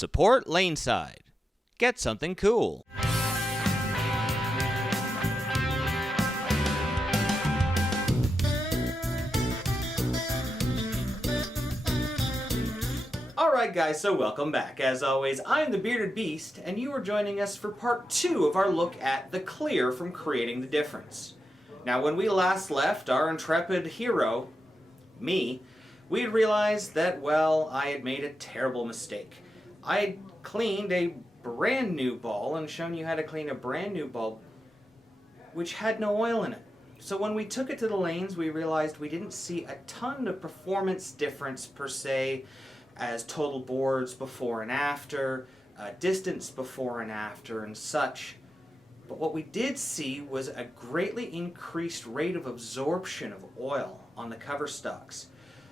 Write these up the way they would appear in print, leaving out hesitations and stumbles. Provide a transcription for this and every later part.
Support Laneside. Get something cool. Alright guys, so welcome back. As always, I'm the Bearded Beast, and you are joining us for part 2 of our look at the clear from creating the difference. Now when we last left our intrepid hero, me, we had realized that, well, I had made a terrible mistake. I had cleaned a brand new ball and shown you how to clean a brand new ball which had no oil in it. So when we took it to the lanes, we realized we didn't see a ton of performance difference per se, as total boards before and after, distance before and after, and such. But what we did see was a greatly increased rate of absorption of oil on the cover stocks.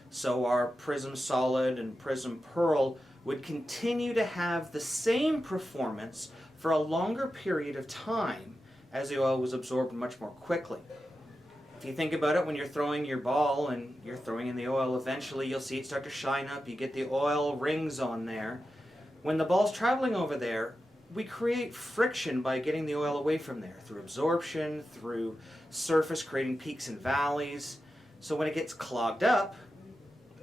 So our Prism Solid and Prism Pearl would continue to have the same performance for a longer period of time as the oil was absorbed much more quickly. If you think about it, when you're throwing your ball and you're throwing in the oil, eventually you'll see it start to shine up. You get the oil rings on there. When the ball's traveling over there, we create friction by getting the oil away from there through absorption, through surface creating peaks and valleys. So when it gets clogged up,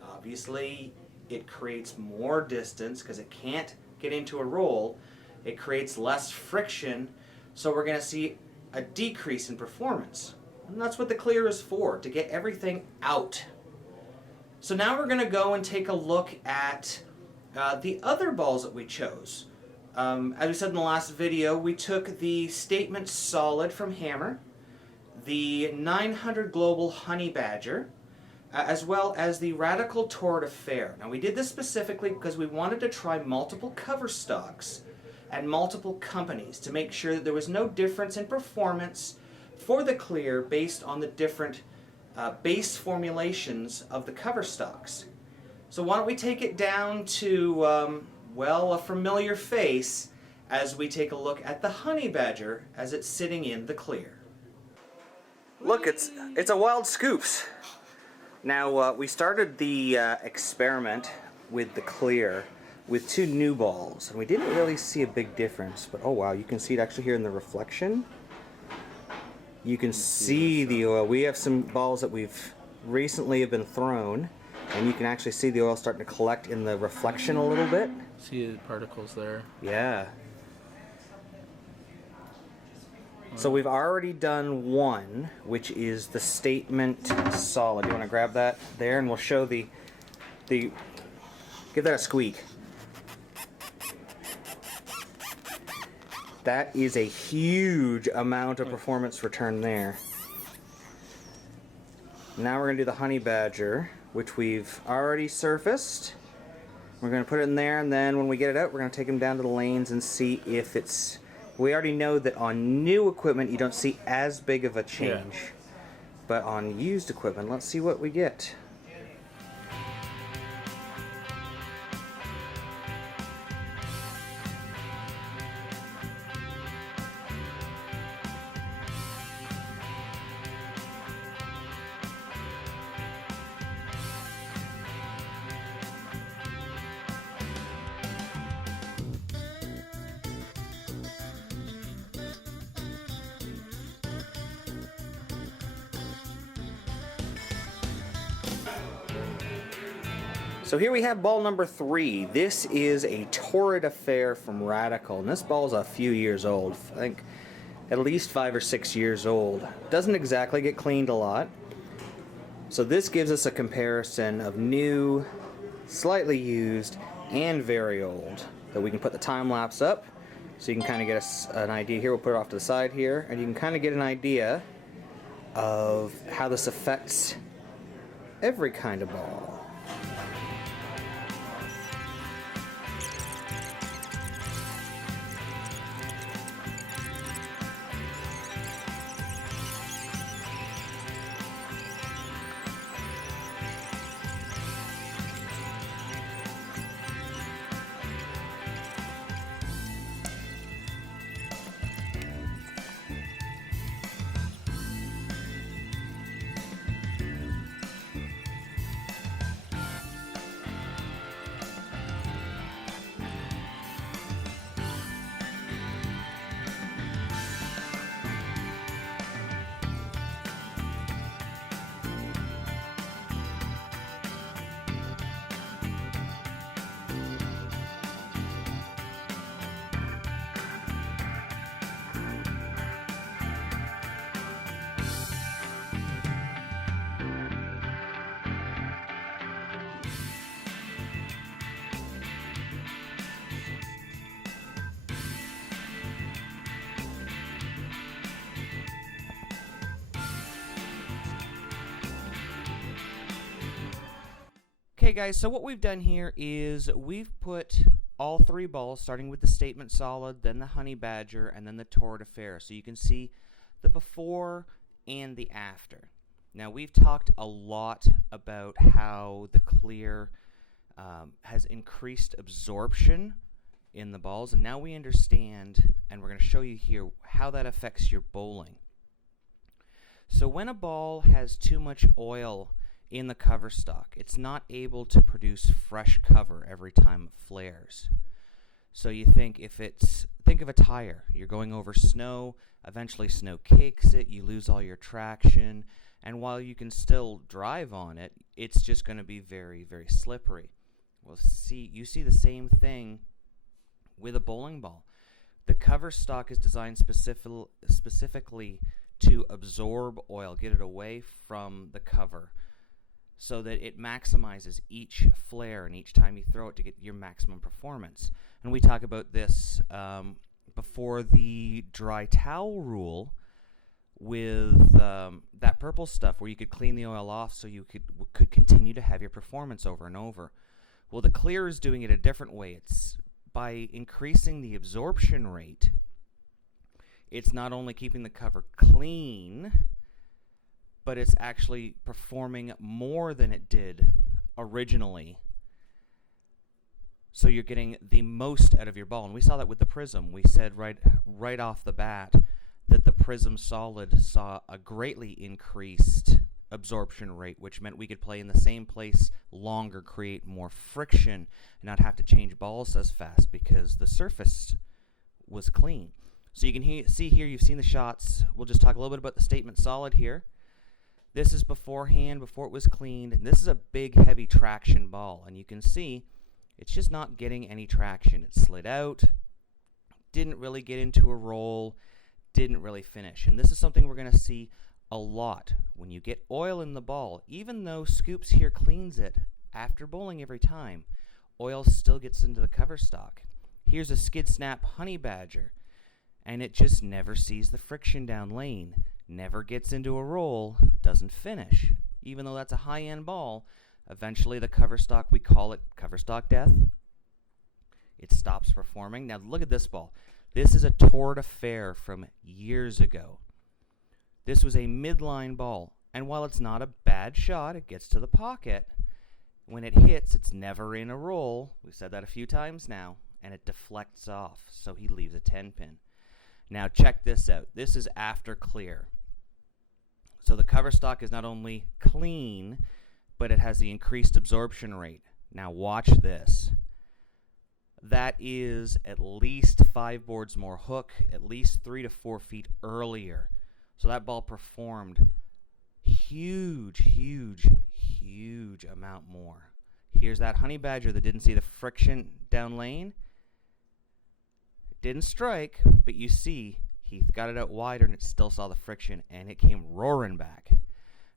obviously it creates more distance because it can't get into a roll. It creates less friction, so we're going to see a decrease in performance. And that's what the clear is for, to get everything out. So now we're going to go and take a look at the other balls that we chose. As we said in the last video, we took the Statement Solid from Hammer, the 900 Global Honey Badger, as well as the Radical Torrid Affair. Now we did this specifically because we wanted to try multiple cover stocks and multiple companies to make sure that there was no difference in performance for the clear based on the different base formulations of the cover stocks. So why don't we take it down to, well, a familiar face as we take a look at the Honey Badger as it's sitting in the clear. Look, it's a Wild Scoops. Now, we started the experiment with the clear with 2 new balls, and we didn't really see a big difference, but oh wow, you can see it actually here in the reflection. You can see the oil. We have some balls that we've recently have been thrown, and you can actually see the oil starting to collect in the reflection a little bit. See the particles there. Yeah. So we've already done one, which is the Statement Solid. You want to grab that there, and we'll show the give that a squeak. That is a huge amount of performance return there. Now we're going to do the Honey Badger, which we've already surfaced. We're going to put it in there, and then when we get it out, we're going to take them down to the lanes and see if it's... We already know that on new equipment you don't see as big of a change. Yeah. But on used equipment, let's see what we get. So here we have ball number 3. This is a Torrid Affair from Radical, and this ball is a few years old. I think at least 5 or 6 years old. Doesn't exactly get cleaned a lot. So this gives us a comparison of new, slightly used, and very old. So we can put the time lapse up, so you can kind of get an idea here. We'll put it off to the side here, and you can kind of get an idea of how this affects every kind of ball. Okay guys, so what we've done here is we've put all three balls, starting with the Statement Solid, then the Honey Badger, and then the Torrid Affair. So you can see the before and the after. Now we've talked a lot about how the clear has increased absorption in the balls, and now we understand, and we're going to show you here, how that affects your bowling. So when a ball has too much oil in the cover stock, it's not able to produce fresh cover every time it flares. So you think of a tire. You're going over snow, eventually snow cakes it, you lose all your traction, and while you can still drive on it, it's just going to be very, very slippery. Well, you see the same thing with a bowling ball. The cover stock is designed specifically to absorb oil, get it away from the cover, so that it maximizes each flare and each time you throw it to get your maximum performance. And we talk about this before the dry towel rule with that purple stuff where you could clean the oil off so you could continue to have your performance over and over. Well, the clear is doing it a different way. It's by increasing the absorption rate. It's not only keeping the cover clean, but it's actually performing more than it did originally. So you're getting the most out of your ball. And we saw that with the Prism. We said right off the bat that the Prism Solid saw a greatly increased absorption rate, which meant we could play in the same place longer, create more friction, and not have to change balls as fast because the surface was clean. So you can see here, you've seen the shots. We'll just talk a little bit about the Statement Solid here. This is beforehand, before it was cleaned, and this is a big, heavy traction ball, and you can see it's just not getting any traction. It slid out, didn't really get into a roll, didn't really finish. And this is something we're going to see a lot. When you get oil in the ball, even though Scoops here cleans it after bowling every time, oil still gets into the cover stock. Here's a Skid Snap Honey Badger, and it just never sees the friction down lane, never gets into a roll, doesn't finish. Even though that's a high-end ball, eventually the cover stock, we call it cover stock death. It stops performing. Now look at this ball. This is a Torrid Affair from years ago. This was a midline ball, and while it's not a bad shot, it gets to the pocket. When it hits, it's never in a roll. We've said that a few times now, and it deflects off, so he leaves a 10-pin. Now check this out. This is after clear. So the cover stock is not only clean, but it has the increased absorption rate. Now watch this. That is at least 5 boards more hook, at least 3 to 4 feet earlier. So that ball performed huge amount more. Here's that Honey Badger that didn't see the friction down lane. Didn't strike, but you see he got it out wider and it still saw the friction, and it came roaring back.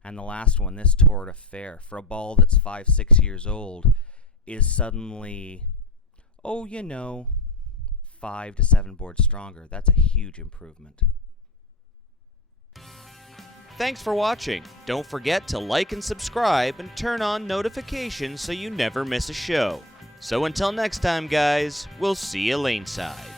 And the last one, this Torrid Affair, for a ball that's 5-6 years old, is suddenly, 5 to 7 boards stronger. That's a huge improvement. Thanks for watching. Don't forget to like and subscribe and turn on notifications so you never miss a show. So until next time, guys, we'll see you laneside.